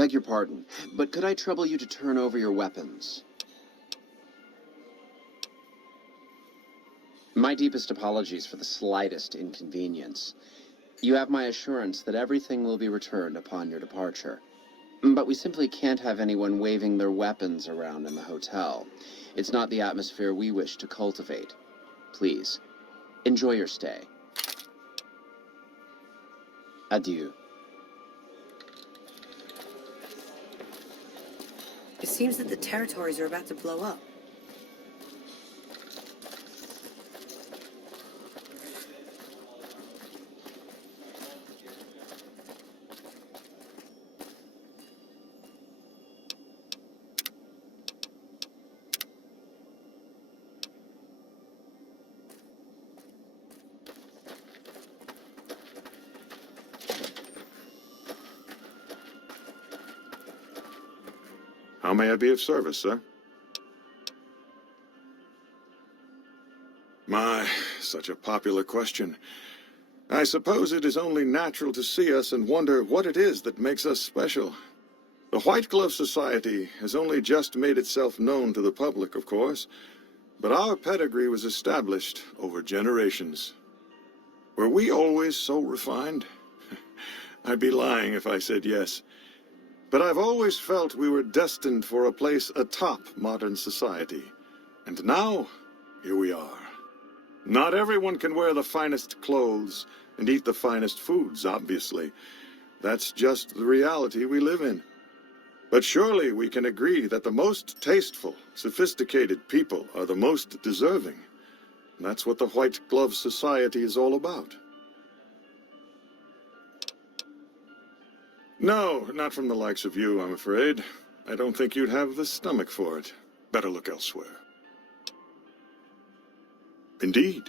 Beg your pardon, but could I trouble you to turn over your weapons? My deepest apologies for the slightest inconvenience. You have my assurance that everything will be returned upon your departure. But we simply can't have anyone waving their weapons around in the hotel. It's not the atmosphere we wish to cultivate. Please, enjoy your stay. Adieu. It seems that the territories are about to blow up. How may I be of service, sir? My, such a popular question. I suppose it is only natural to see us and wonder what it is that makes us special. The White Glove Society has only just made itself known to the public, of course, but our pedigree was established over generations. Were we always so refined? I'd be lying if I said yes. But I've always felt we were destined for a place atop modern society. And now, here we are. Not everyone can wear the finest clothes and eat the finest foods, obviously. That's just the reality we live in. But surely we can agree that the most tasteful, sophisticated people are the most deserving. That's what the White Glove Society is all about. No, not from the likes of you, I'm afraid. I don't think you'd have the stomach for it. Better look elsewhere. Indeed.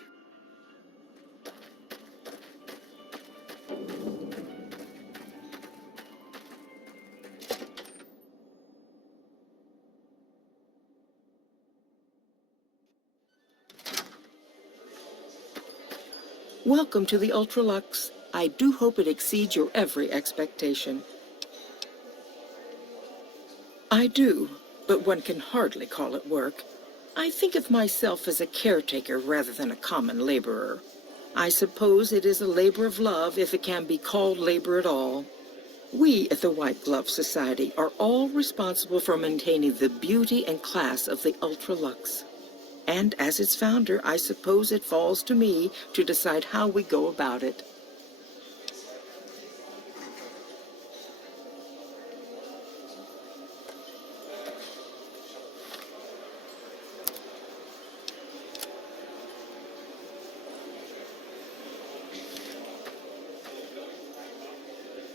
Welcome to the Ultralux. I do hope it exceeds your every expectation. I do, but one can hardly call it work. I think of myself as a caretaker rather than a common laborer. I suppose it is a labor of love if it can be called labor at all. We at the White Glove Society are all responsible for maintaining the beauty and class of the Ultralux. And as its founder, I suppose it falls to me to decide how we go about it.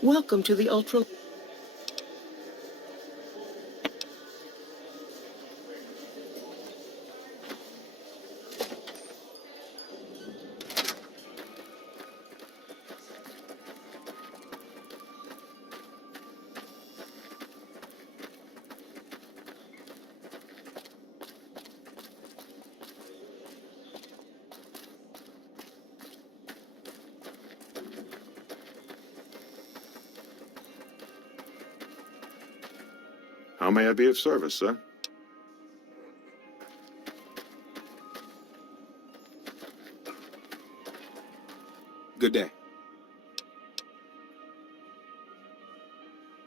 Welcome to the Ultra... How may I be of service, sir? Good day.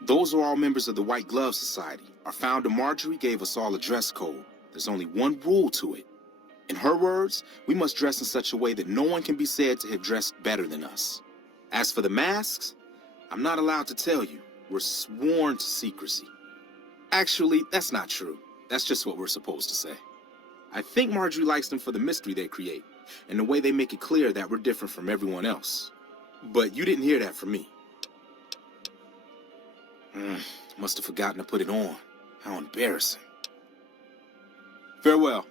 Those are all members of the White Glove Society. Our founder, Marjorie, gave us all a dress code. There's only one rule to it. In her words, we must dress in such a way that no one can be said to have dressed better than us. As for the masks, I'm not allowed to tell you. We're sworn to secrecy. Actually, that's not true. That's just what we're supposed to say. I think Marjorie likes them for the mystery they create, and the way they make it clear that we're different from everyone else. But you didn't hear that from me. Must have forgotten to put it on. How embarrassing. Farewell.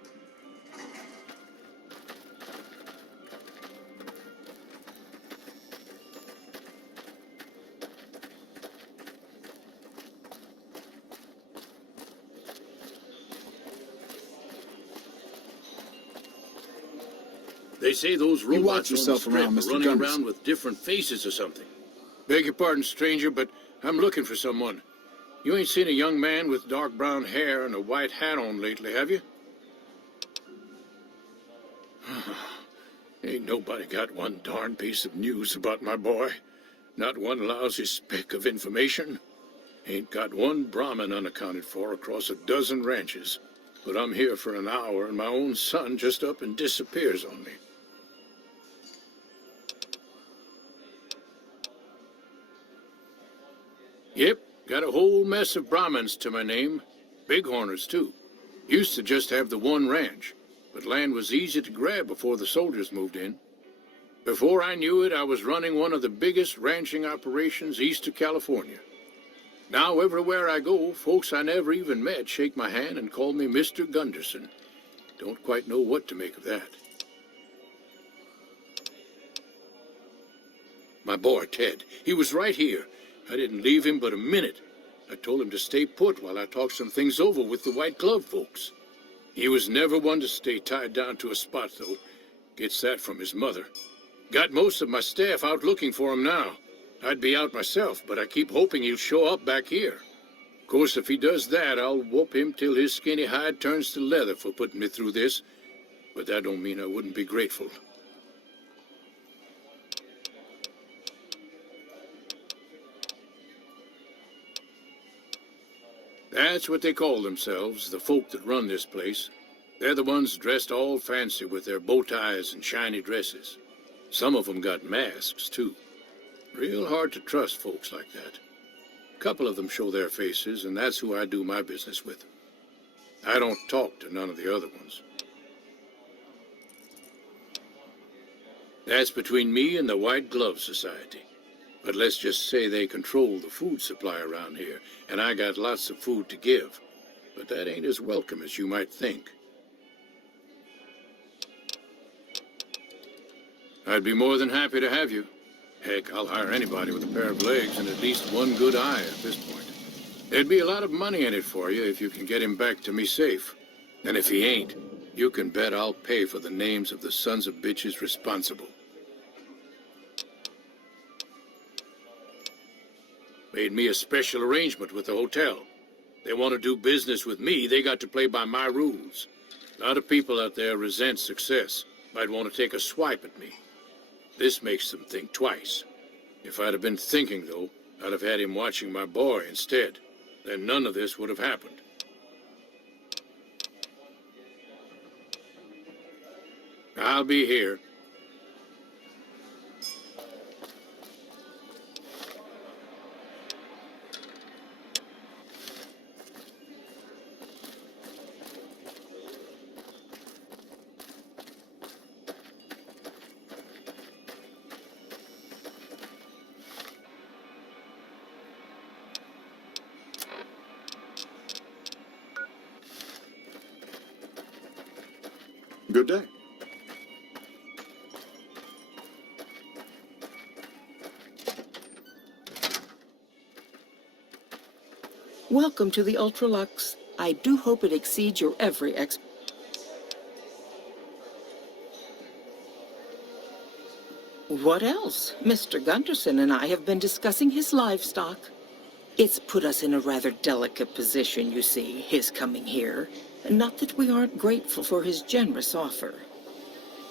They say those You watch robots on the yourself strip around, are Mr. running Gunderson. around with different faces or something. Beg your pardon, stranger, but I'm looking for someone. You ain't seen a young man with dark brown hair and a white hat on lately, have you? Ain't nobody got one darn piece of news about my boy. Not one lousy speck of information. Ain't got one Brahmin unaccounted for across a dozen ranches. But I'm here for an hour and my own son just up and disappears on me. Yep, got a whole mess of Brahmins to my name. Bighorners, too. Used to just have the one ranch, but land was easy to grab before the soldiers moved in. Before I knew it, I was running one of the biggest ranching operations east of California. Now, everywhere I go, folks I never even met shake my hand and call me Mr. Gunderson. Don't quite know what to make of that. My boy, Ted, he was right here. I didn't leave him but a minute. I told him to stay put while I talked some things over with the white glove folks. He was never one to stay tied down to a spot, though. Gets that from his mother. Got most of my staff out looking for him now. I'd be out myself, but I keep hoping he'll show up back here. Of course, if he does that, I'll whoop him till his skinny hide turns to leather for putting me through this. But that don't mean I wouldn't be grateful. That's what they call themselves, the folk that run this place. They're the ones dressed all fancy with their bow ties and shiny dresses. Some of them got masks, too. Real hard to trust folks like that. A couple of them show their faces, and that's who I do my business with. I don't talk to none of the other ones. That's between me and the White Glove Society. But let's just say they control the food supply around here, and I got lots of food to give. But that ain't as welcome as you might think. I'd be more than happy to have you. Heck, I'll hire anybody with a pair of legs and at least one good eye at this point. There'd be a lot of money in it for you if you can get him back to me safe. And if he ain't, you can bet I'll pay for the names of the sons of bitches responsible. Made me a special arrangement with the hotel. They want to do business with me, they got to play by my rules. A lot of people out there resent success. Might want to take a swipe at me. This makes them think twice. If I'd have been thinking, though, I'd have had him watching my boy instead. Then none of this would have happened. I'll be here. Good day. Welcome to the Ultralux. I do hope it exceeds your every What else? Mr. Gunderson and I have been discussing his livestock. It's put us in a rather delicate position, you see, his coming here. Not that we aren't grateful for his generous offer.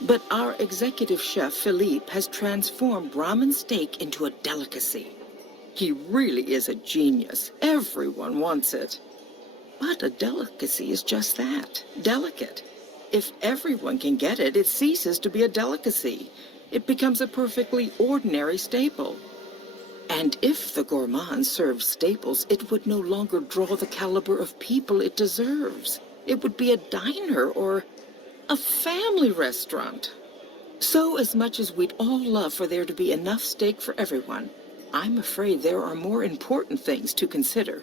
But our executive chef, Philippe, has transformed Brahmin steak into a delicacy. He really is a genius. Everyone wants it. But a delicacy is just that, delicate. If everyone can get it, it ceases to be a delicacy. It becomes a perfectly ordinary staple. And if the gourmand served staples, it would no longer draw the caliber of people it deserves. It would be a diner or a family restaurant. So as much as we'd all love for there to be enough steak for everyone, I'm afraid there are more important things to consider.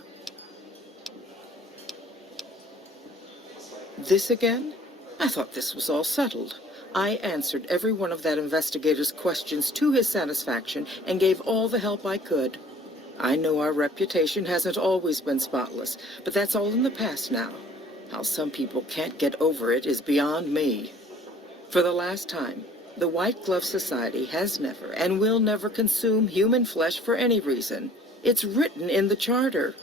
This again? I thought this was all settled. I answered every one of that investigator's questions to his satisfaction and gave all the help I could. I know our reputation hasn't always been spotless, but that's all in the past now. How some people can't get over it is beyond me. For the last time, the White Glove Society has never and will never consume human flesh for any reason. It's written in the charter.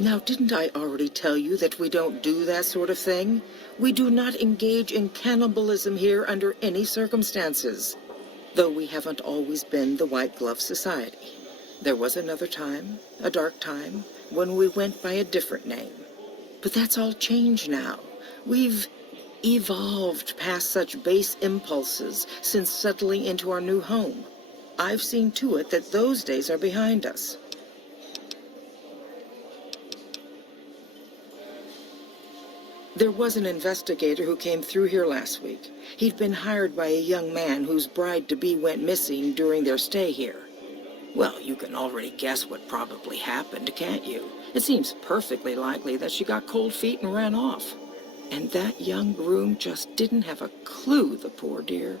Now, didn't I already tell you that we don't do that sort of thing? We do not engage in cannibalism here under any circumstances. Though we haven't always been the White Glove Society. There was another time, a dark time, when we went by a different name. But that's all changed now. We've evolved past such base impulses since settling into our new home. I've seen to it that those days are behind us. There was an investigator who came through here last week. He'd been hired by a young man whose bride-to-be went missing during their stay here. Well, you can already guess what probably happened, can't you? It seems perfectly likely that she got cold feet and ran off. And that young groom just didn't have a clue, the poor dear.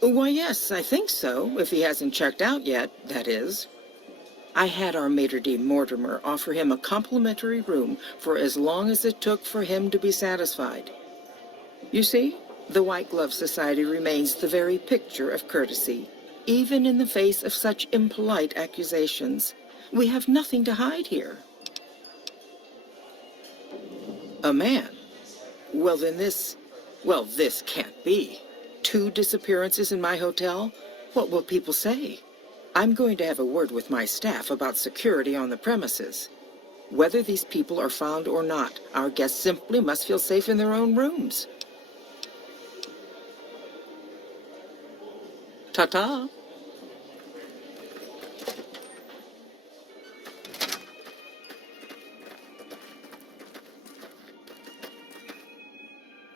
Why, yes, I think so, if he hasn't checked out yet, that is. I had our maitre d' Mortimer offer him a complimentary room for as long as it took for him to be satisfied. You see, the White Glove Society remains the very picture of courtesy, even in the face of such impolite accusations. We have nothing to hide here. A man? Well, then this can't be. 2 disappearances in my hotel? What will people say? I'm going to have a word with my staff about security on the premises. Whether these people are found or not, our guests simply must feel safe in their own rooms. Ta-ta.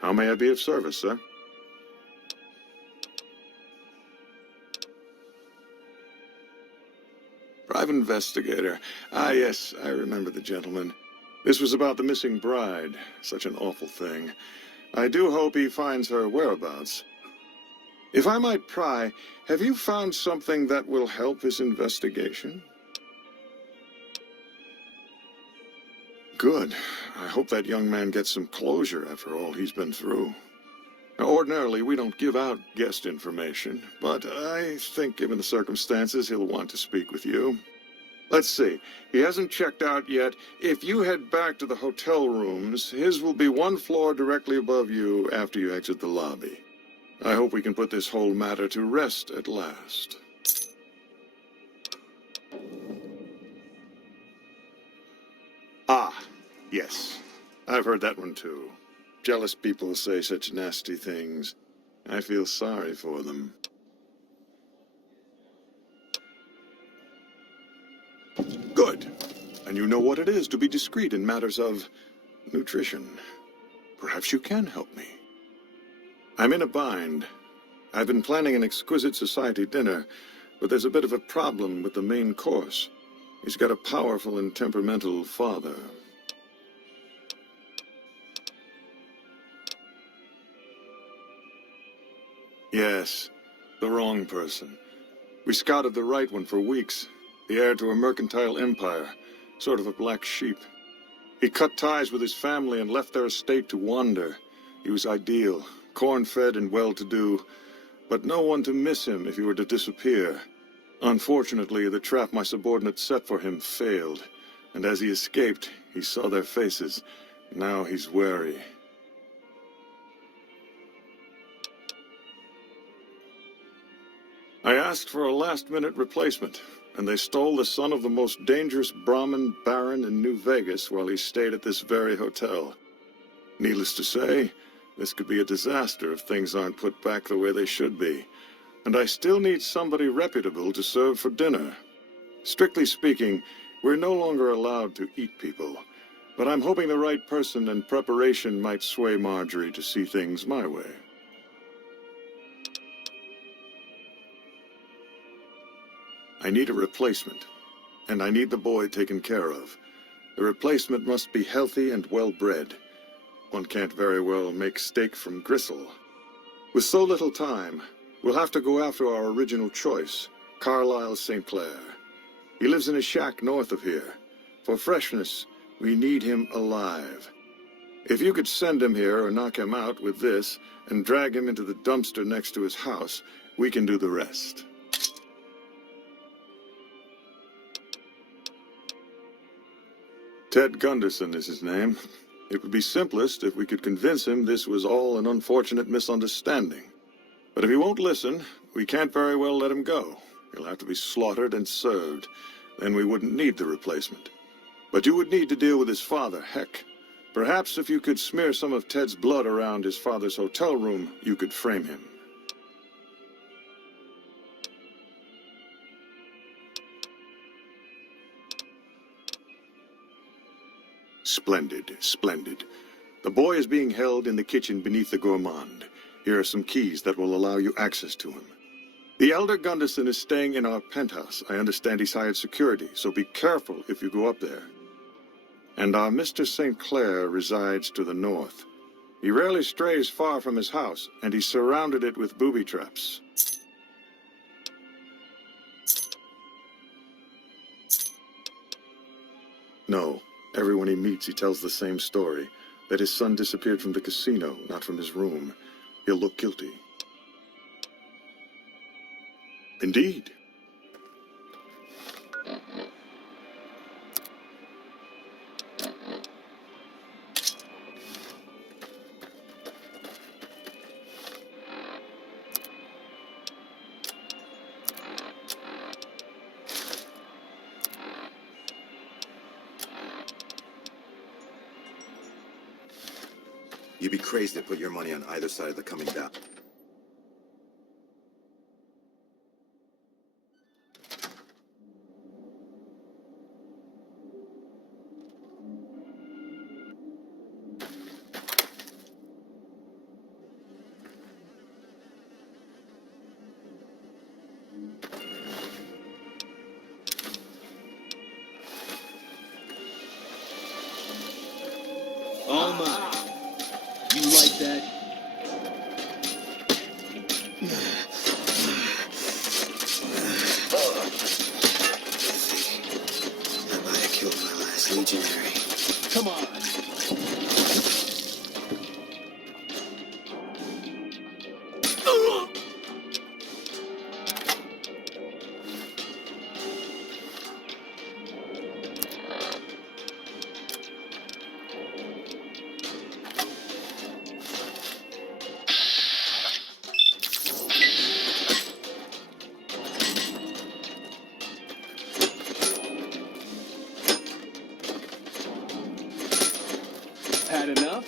How may I be of service, sir? Private investigator. Ah, yes, I remember the gentleman. This was about the missing bride. Such an awful thing. I do hope he finds her whereabouts. If I might pry, have you found something that will help his investigation? Good. I hope that young man gets some closure after all he's been through. Now, ordinarily, we don't give out guest information, but I think given the circumstances, he'll want to speak with you. Let's see. He hasn't checked out yet. If you head back to the hotel rooms, his will be 1 floor directly above you after you exit the lobby. I hope we can put this whole matter to rest at last. Ah, yes. I've heard that one too. Jealous people say such nasty things. I feel sorry for them. Good. And you know what it is to be discreet in matters of nutrition. Perhaps you can help me. I'm in a bind. I've been planning an exquisite society dinner, but there's a bit of a problem with the main course. He's got a powerful and temperamental father. Yes, the wrong person. We scouted the right one for weeks. The heir to a mercantile empire, sort of a black sheep. He cut ties with his family and left their estate to wander. He was ideal, corn-fed and well-to-do, but no one to miss him if he were to disappear. Unfortunately, the trap my subordinates set for him failed, and as he escaped, he saw their faces. Now he's wary. I asked for a last-minute replacement, and they stole the son of the most dangerous Brahmin baron in New Vegas while he stayed at this very hotel. Needless to say, this could be a disaster if things aren't put back the way they should be. And I still need somebody reputable to serve for dinner. Strictly speaking, we're no longer allowed to eat people, but I'm hoping the right person and preparation might sway Marjorie to see things my way. I need a replacement, and I need the boy taken care of. The replacement must be healthy and well-bred. One can't very well make steak from gristle. With so little time, we'll have to go after our original choice, Carlisle St. Clair. He lives in a shack north of here. For freshness, we need him alive. If you could send him here or knock him out with this and drag him into the dumpster next to his house, We can do the rest. Ted Gunderson is his name. It would be simplest if we could convince him this was all an unfortunate misunderstanding. But if he won't listen, we can't very well let him go. He'll have to be slaughtered and served. Then we wouldn't need the replacement. But you would need to deal with his father, Heck. Perhaps if you could smear some of Ted's blood around his father's hotel room, you could frame him. Splendid, splendid. The boy is being held in the kitchen beneath the gourmand. Here are some keys that will allow you access to him. The elder Gunderson is staying in our penthouse. I understand he's hired security, so be careful if you go up there. And our Mr. St. Clair resides to the north. He rarely strays far from his house, and he's surrounded it with booby traps. No. Everyone he meets, he tells the same story, that his son disappeared from the casino, not from his room. He'll look guilty. Indeed. You'd be crazy to put your money on either side of the coming down. Oh my. You like that? I might have killed my last legionary. Come on. Had enough?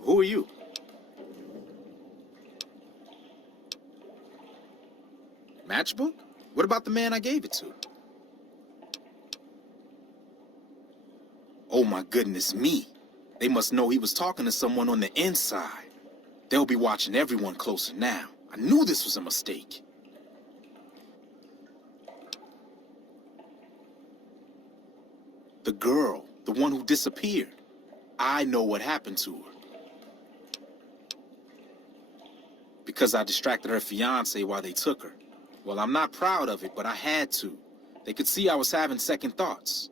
Who are you? Matchbook? What about the man I gave it to? Oh my goodness me. They must know he was talking to someone on the inside. They'll be watching everyone closer now. I knew this was a mistake. The girl, the one who disappeared. I know what happened to her. Because I distracted her fiancé while they took her. Well, I'm not proud of it, but I had to. They could see I was having second thoughts.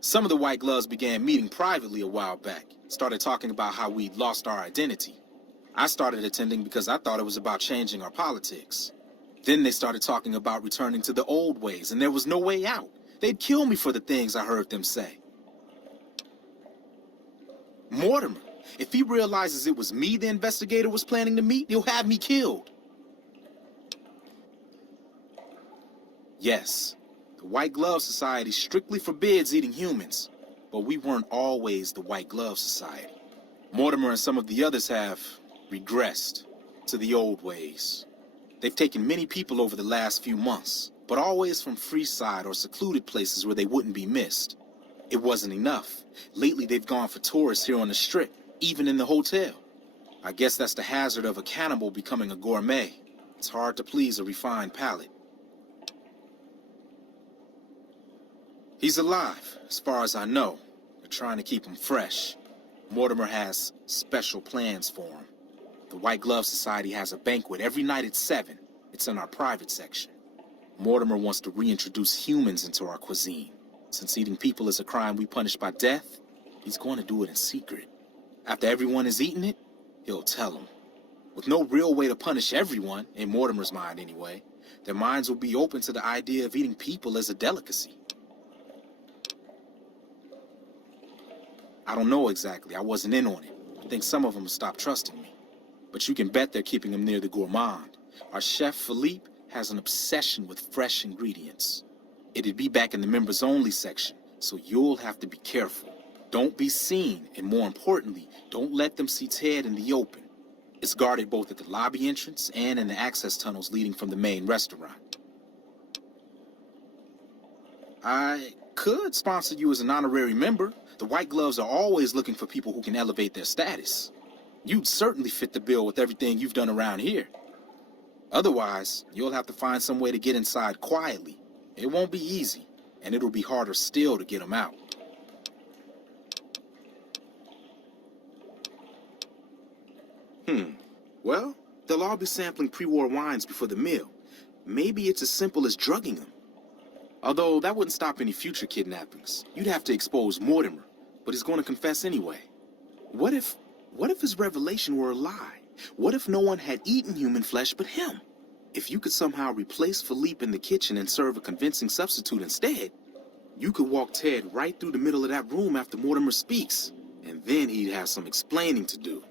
Some of the white gloves began meeting privately a while back, started talking about how we'd lost our identity. I started attending because I thought it was about changing our politics. Then they started talking about returning to the old ways, and there was no way out. They'd kill me for the things I heard them say. Mortimer, if he realizes it was me the investigator was planning to meet, he'll have me killed. Yes, the White Glove Society strictly forbids eating humans, but we weren't always the White Glove Society. Mortimer and some of the others have regressed to the old ways. They've taken many people over the last few months, but always from Freeside or secluded places where they wouldn't be missed. It wasn't enough. Lately, they've gone for tourists here on the Strip, even in the hotel. I guess that's the hazard of a cannibal becoming a gourmet. It's hard to please a refined palate. He's alive, as far as I know. They're trying to keep him fresh. Mortimer has special plans for him. The White Glove Society has a banquet every night at 7. It's in our private section. Mortimer wants to reintroduce humans into our cuisine. Since eating people is a crime we punish by death, he's going to do it in secret. After everyone has eaten it, he'll tell them. With no real way to punish everyone, in Mortimer's mind anyway, their minds will be open to the idea of eating people as a delicacy. I don't know exactly. I wasn't in on it. I think some of them have stopped trusting me. But you can bet they're keeping him near the gourmand. Our chef, Philippe, has an obsession with fresh ingredients. It'd be back in the members-only section, so you'll have to be careful. Don't be seen, and more importantly, don't let them see Ted in the open. It's guarded both at the lobby entrance and in the access tunnels leading from the main restaurant. I could sponsor you as an honorary member. The White Gloves are always looking for people who can elevate their status. You'd certainly fit the bill with everything you've done around here. Otherwise, you'll have to find some way to get inside quietly. It won't be easy, and it'll be harder still to get them out. Well, they'll all be sampling pre-war wines before the meal. Maybe it's as simple as drugging them. Although that wouldn't stop any future kidnappings. You'd have to expose Mortimer, but he's going to confess anyway. What if his revelation were a lie? What if no one had eaten human flesh but him? If you could somehow replace Philippe in the kitchen and serve a convincing substitute instead, you could walk Ted right through the middle of that room after Mortimer speaks, and then he'd have some explaining to do.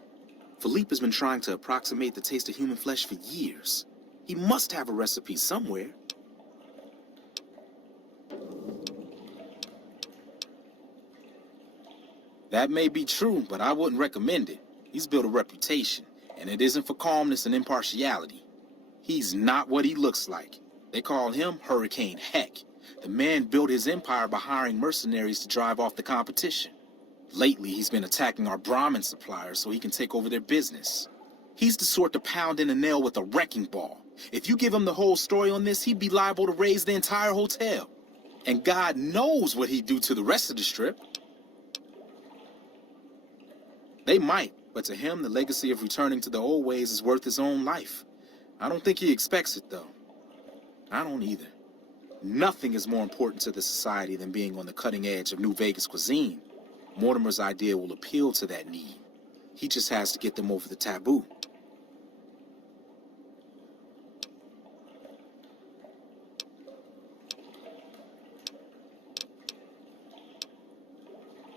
Philippe has been trying to approximate the taste of human flesh for years. He must have a recipe somewhere. That may be true, but I wouldn't recommend it. He's built a reputation, and it isn't for calmness and impartiality. He's not what he looks like. They call him Hurricane Heck. The man built his empire by hiring mercenaries to drive off the competition. Lately, he's been attacking our Brahmin suppliers so he can take over their business. He's the sort to pound in a nail with a wrecking ball. If you give him the whole story on this, he'd be liable to raise the entire hotel. And God knows what he'd do to the rest of the Strip. They might, but to him, the legacy of returning to the old ways is worth his own life. I don't think he expects it, though. I don't either. Nothing is more important to the society than being on the cutting edge of New Vegas cuisine. Mortimer's idea will appeal to that need. He just has to get them over the taboo.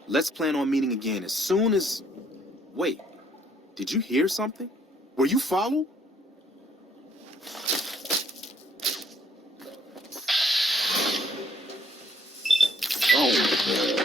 Let's plan on meeting again as soon as... Wait, did you hear something? Were you followed? Oh.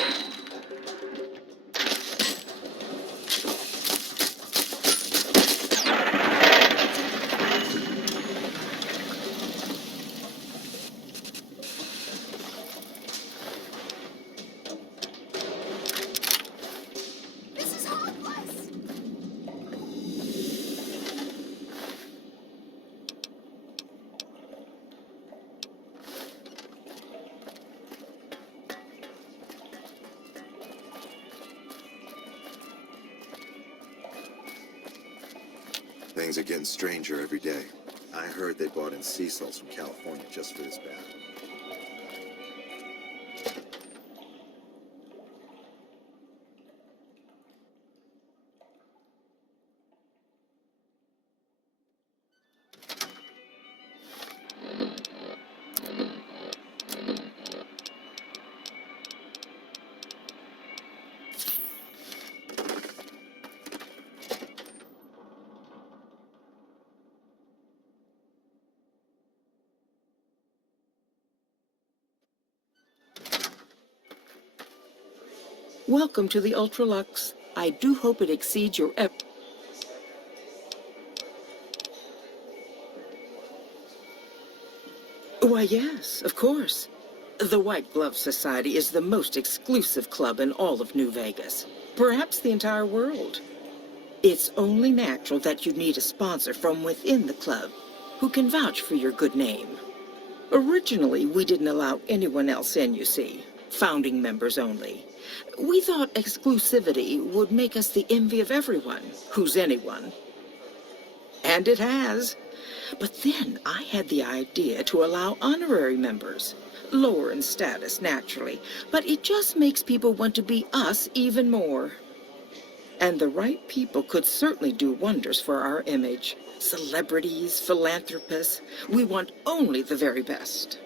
Things are getting stranger every day. I heard they brought in sea salts from California just for this battle. Welcome to the Ultralux. I do hope it exceeds your Why, yes, of course. The White Glove Society is the most exclusive club in all of New Vegas. Perhaps the entire world. It's only natural that you need a sponsor from within the club who can vouch for your good name. Originally, we didn't allow anyone else in, you see. Founding members only. We thought exclusivity would make us the envy of everyone who's anyone. And it has. But then I had the idea to allow honorary members. Lower in status, naturally. But it just makes people want to be us even more. And the right people could certainly do wonders for our image. Celebrities, philanthropists. We want only the very best.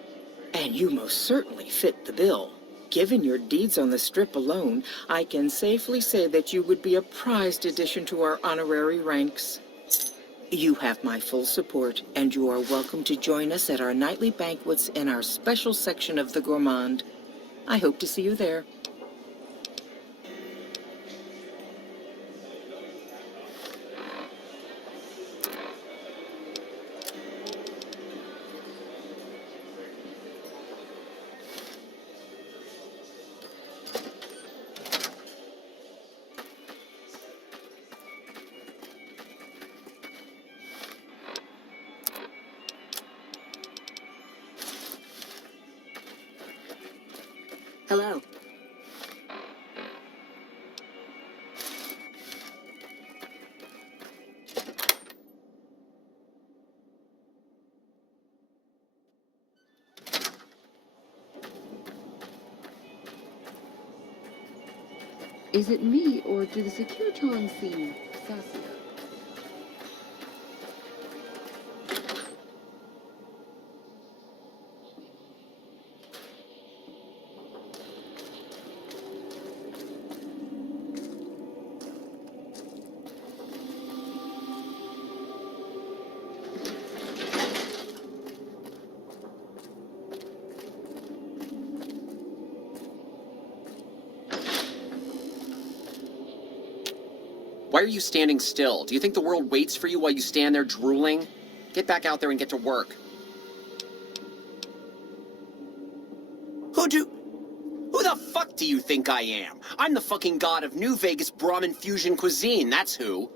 And you most certainly fit the bill. Given your deeds on the Strip alone, I can safely say that you would be a prized addition to our honorary ranks. You have my full support, and you are welcome to join us at our nightly banquets in our special section of the Gourmand. I hope to see you there. Hello. Is it me, or do the Securitrons seem sassier? Why are you standing still? Do you think the world waits for you while you stand there drooling? Get back out there and get to work. Who the fuck do you think I am? I'm the fucking god of New Vegas Brahmin fusion cuisine, that's who.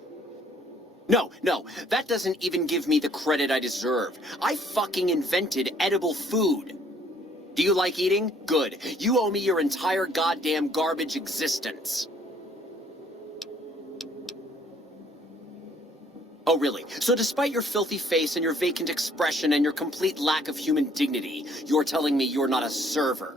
No, that doesn't even give me the credit I deserve. I fucking invented edible food. Do you like eating? Good. You owe me your entire goddamn garbage existence. Oh, really? So despite your filthy face and your vacant expression and your complete lack of human dignity, you're telling me you're not a server?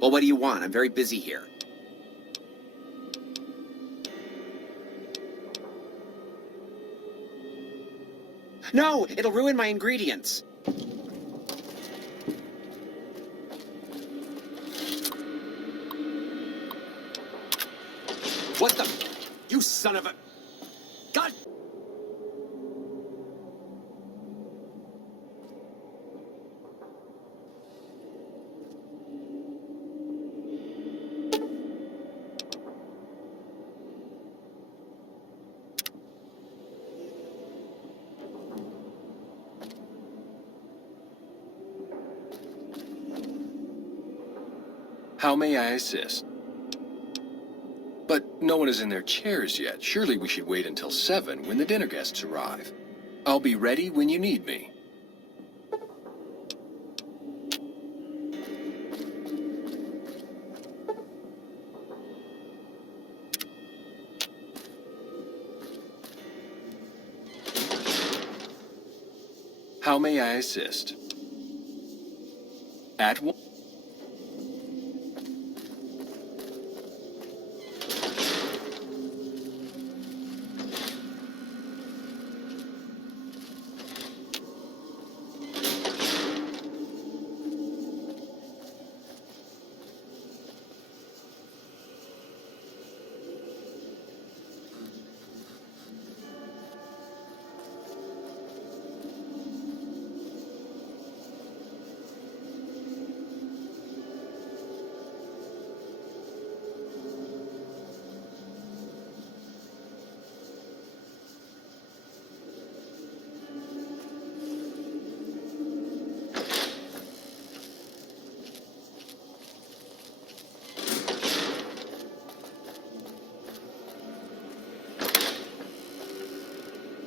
Well, what do you want? I'm very busy here. No, it'll ruin my ingredients. What the? You son of a... God... How may I assist? But no one is in their chairs yet. Surely we should wait until 7 when the dinner guests arrive. I'll be ready when you need me. How may I assist? At one.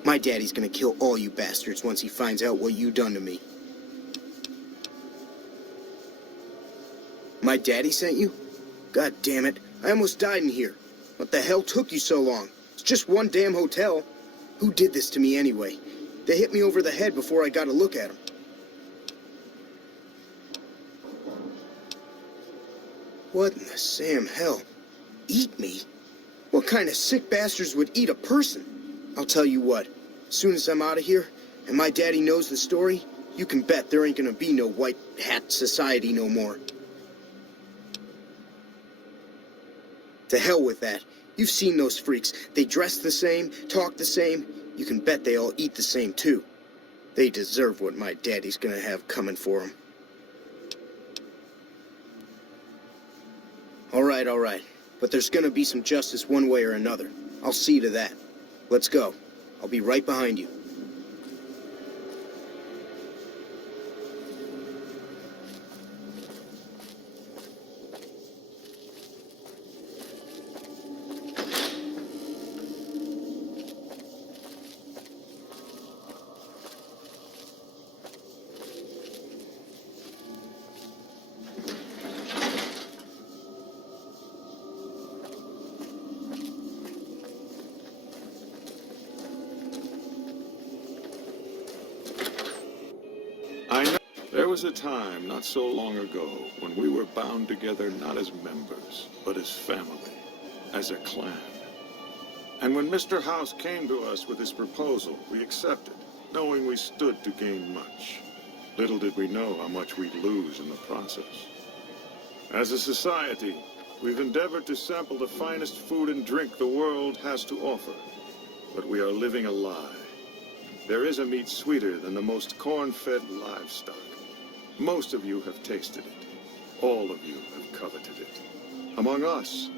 My daddy's gonna kill all you bastards once he finds out what you done to me. My daddy sent you? God damn it, I almost died in here. What the hell took you so long? It's just one damn hotel. Who did this to me anyway? They hit me over the head before I got a look at them. What in the Sam hell? Eat me? What kind of sick bastards would eat a person? I'll tell you what, as soon as I'm out of here, and my daddy knows the story, you can bet there ain't gonna be no white hat society no more. To hell with that. You've seen those freaks. They dress the same, talk the same. You can bet they all eat the same too. They deserve what my daddy's gonna have coming for them. All right. But there's gonna be some justice one way or another. I'll see to that. Let's go. I'll be right behind you. I know there was a time not so long ago when we were bound together not as members, but as family, as a clan. And when Mr. House came to us with his proposal, we accepted, knowing we stood to gain much. Little did we know how much we'd lose in the process. As a society, we've endeavored to sample the finest food and drink the world has to offer, but we are living a lie. There is a meat sweeter than the most corn-fed livestock. Most of you have tasted it. All of you have coveted it. Among us,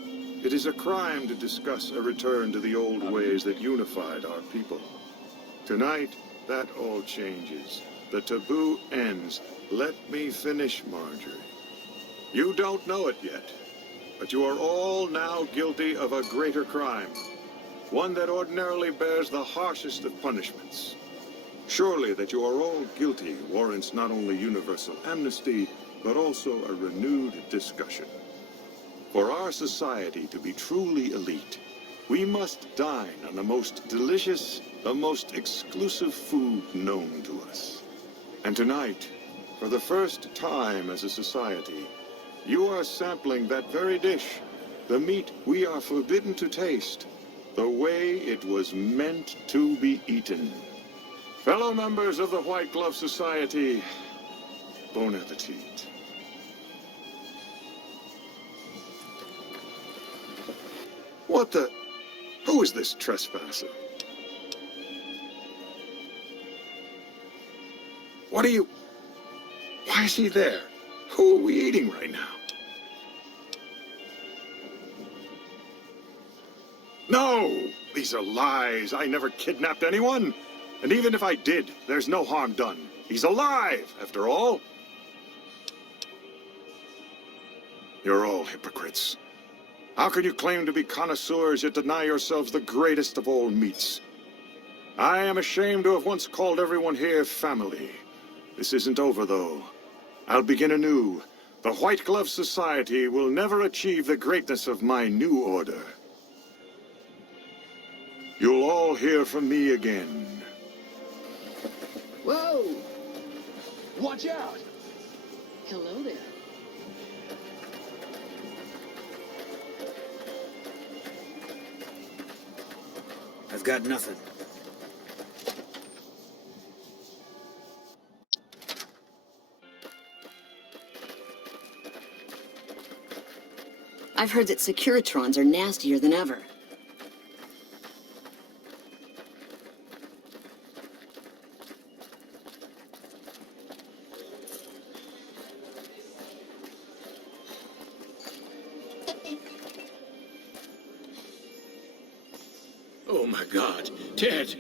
it is a crime to discuss a return to the old ways that unified our people. Tonight, that all changes. The taboo ends. Let me finish, Marjorie. You don't know it yet, but you are all now guilty of a greater crime. One that ordinarily bears the harshest of punishments. Surely that you are all guilty warrants not only universal amnesty, but also a renewed discussion. For our society to be truly elite, we must dine on the most delicious, the most exclusive food known to us. And tonight, for the first time as a society, you are sampling that very dish, the meat we are forbidden to taste, the way it was meant to be eaten. Fellow members of the White Glove Society, bon appetit. What the? Who is this trespasser? What are you? Why is he there? Who are we eating right now? No! These are lies. I never kidnapped anyone. And even if I did, there's no harm done. He's alive, after all. You're all hypocrites. How can you claim to be connoisseurs yet deny yourselves the greatest of all meats? I am ashamed to have once called everyone here family. This isn't over, though. I'll begin anew. The White Glove Society will never achieve the greatness of my new order. You'll all hear from me again. Whoa! Watch out! Hello there. I've got nothing. I've heard that Securitrons are nastier than ever. Oh my God. Ted,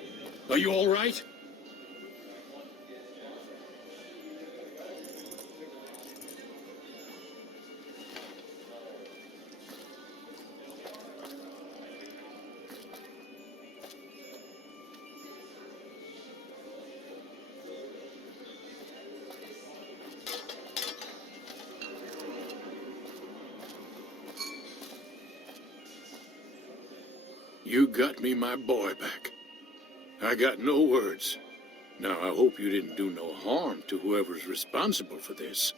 are you all right? You got me my boy back. I got no words. Now, I hope you didn't do no harm to whoever's responsible for this.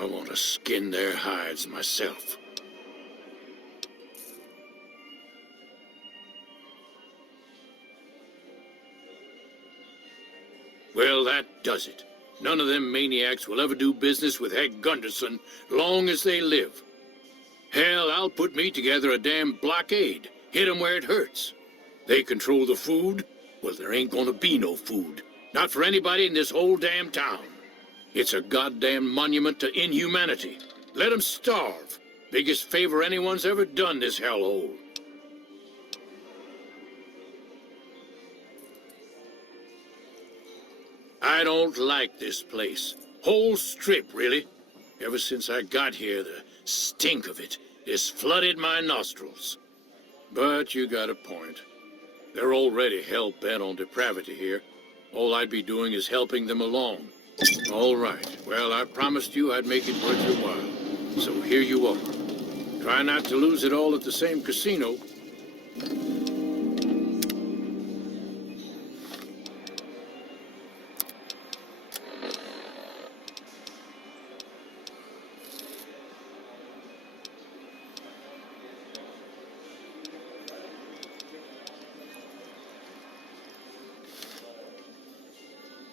I want to skin their hides myself. Well, that does it. None of them maniacs will ever do business with Hank Gunderson long as they live. Hell, I'll put me together a damn blockade. Hit 'em where it hurts. They control the food. Well, there ain't gonna be no food. Not for anybody in this whole damn town. It's a goddamn monument to inhumanity. Let 'em starve. Biggest favor anyone's ever done this hellhole. I don't like this place. Whole strip, really. Ever since I got here, the stink of it has flooded my nostrils. But you got a point. They're already hell-bent on depravity here. All I'd be doing is helping them along. All right. Well, I promised you I'd make it worth your while. So here you are. Try not to lose it all at the same casino.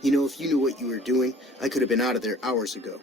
You know, if you knew what you were doing, I could have been out of there hours ago.